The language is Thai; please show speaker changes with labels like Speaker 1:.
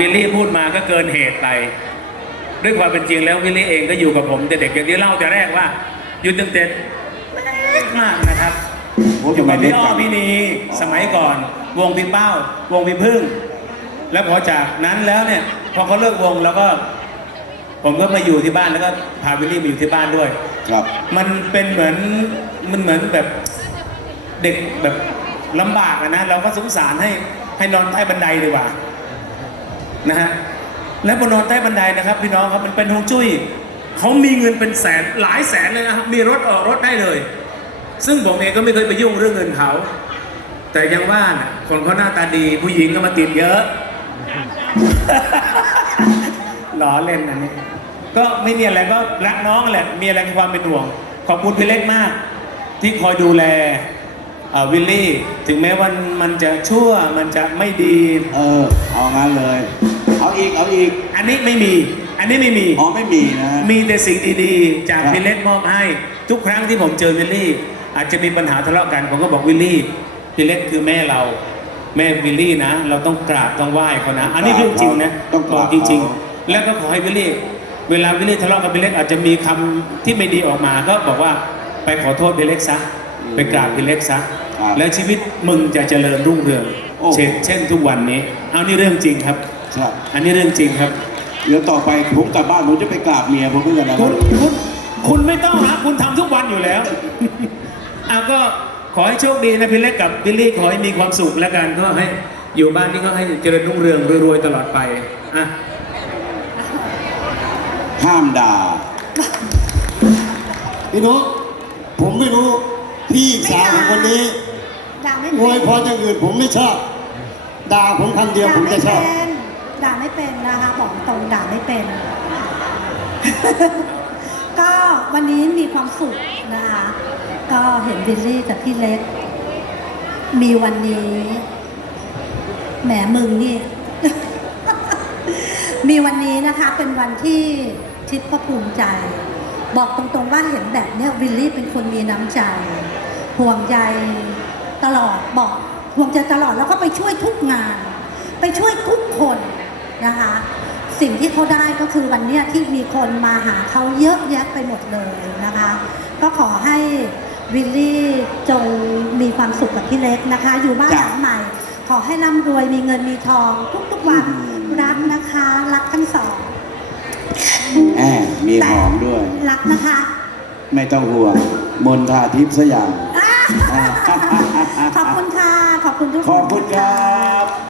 Speaker 1: วิลลี่พูดมาก็เกินเหตุไป ด้วยความเป็นจริงแล้ววิลลี่เองก็อยู่กับผมแต่เด็กอย่างที่เล่าแต่แรกว่า อยู่ตั้งแต่เล็กมากนะครับ
Speaker 2: ผม
Speaker 1: อยู่กับ
Speaker 2: ทำไมเล็
Speaker 1: พี่
Speaker 2: ก
Speaker 1: อ้อ
Speaker 2: จัง
Speaker 1: พี่นีสมัยก่อน วงพี่เป้า วงพี่พึ่ง แล้วพอจากนั้นแล้วเนี่ย พอเขาเลิกวงแล้วก็ ผมก็มาอยู่ที่บ้านแล้วก็พาวิลลี่มาอยู่ที่บ้านด้วย
Speaker 2: ครับ
Speaker 1: มันเป็นเหมือนมันเหมือนแบบเด็กแบบลำบากอะนะเราก็สงสารให้ให้นอนใต้บันไดดีกว่า นะฮะแล้วพอนอนใต้บันไดนะครับ พี่น้องครับมันเป็นฮวงจุ้ยเขามีเงินเป็นแสนหลายแสนเลยนะครับมีรถออกรถได้เลย ซึ่งผมเองก็ไม่เคยไปยุ่งเรื่องเงินเขาแต่ยังว่านคนเขาหน้าตาดีผู้หญิงก็มาติดเยอะล้อเล่นอันนี้ก็ไม่มีอะไรก็รักน้องแหละมีอะไรความเป็นห่วง ขอบคุณพี่เล็กมาก ที่คอยดูแลวิลลี่ ถึงแม้ว่ามันจะชั่วมันจะไม่ดี
Speaker 2: เออเอางั้นเลย อาอีกเอาอีก
Speaker 1: อันนี้ไม่มี อันนี้ไม่มี
Speaker 2: อ๋อไม่มีนะฮะ
Speaker 1: มีแต่สิ่งดีๆ จาก
Speaker 2: ครับ
Speaker 1: พี่เล็กมอบให้ ทุกครั้งที่ผมเจอวิลลี่ อาจจะมีปัญหาทะเลาะกัน ผมก็บอกวิลลี่พี่เล็กคือแม่เรา แม่วิลลี่นะ เราต้องกราบต้องไหว้เขานะ อันนี้เรื่องจริงนะ
Speaker 2: ต้องก
Speaker 1: บอ
Speaker 2: รากบ
Speaker 1: จริง
Speaker 2: เขา
Speaker 1: ๆแล้วก็ขอให้วิลลี่ เวลาวิลลี่ทะเลาะกับพี่เล็กอาจจะมีคำที่ไม่ดีออกมา ก็บอกว่าไปขอโทษพี่เล็กซะ ไปกราบพี่เล็กซะ
Speaker 2: ครับ
Speaker 1: แล้วชีวิตมึงจะเจริญรุ่งเรือง
Speaker 2: โอ้
Speaker 1: เช่นเช่นทุกวันนี้ เอานี่เรื่องจริงครับ
Speaker 2: ครับ
Speaker 1: อันนี้เรื่องจริงครับ
Speaker 2: เดี๋ยวต่อไปผมกลับบ้านผมจะไปกราบเมียผมเพื่อนนะค
Speaker 1: คุ
Speaker 2: รับ
Speaker 1: ณคุณคุณไม่ต้องนะคุณทำทุกวันอยู่แล้วอะก็ขอให้โชคดีนะพี่เล็กกับบิลลี่ขอให้มีความสุขแล้วกันก็ให้อยู่บ้านนี้ก็ให้เจริญรุ่งเรืองรวยๆตลอดไปอะ
Speaker 2: ห้ามด่า
Speaker 3: พี่นุ๊กผมไม่รู้พี่สาวของคนนี้
Speaker 4: ด่าไม่
Speaker 3: อ
Speaker 4: เป็
Speaker 3: วย
Speaker 4: น
Speaker 3: พรอย่างอื่นผมไม่ชอบด่าผมคำเดียวผมจะชอบ
Speaker 4: ด่าไม่เป็นนะคะบอกตรงด่าไม่เป็น ก็วันนี้มีความสุขนะคะก็เห็นวิลลี่กับพี่เล็ก มีวันนี้แหมมึงนี่ มีวันนี้นะคะเป็นวันที่ทิพย์ก็ภูมิใจ บอกตรงๆว่าเห็นแบบเนี้ยวิลลี่เป็นคนมีน้ำใจ ห่วงใยตลอดบอกห่วงใจตลอดแล้วก็ไปช่วยทุกงาน ไปช่วยทุกคน นะคะ สิ่งที่เขาได้ก็คือวันเนี้ยที่มีคนมาหาเขาเยอะแยะไปหมดเลยนะคะ ก็ขอให้วิลลี่จงมีความสุขกับพี่เล็กนะคะ อยู่บ้านหลังใหม่ ขอให้ร่ำรวยมีเงินมีทอง ทุกๆวัน
Speaker 2: อืม
Speaker 4: รักนะคะ รักทั้งสอง
Speaker 2: แอบมีหอมด้วย
Speaker 4: รักนะคะ
Speaker 2: ไม่ต้องห่วงมนทาทิพย์สยาม
Speaker 4: ขอบคุณค่ะ ขอบคุณทุกคน
Speaker 2: ขอบคุณครับ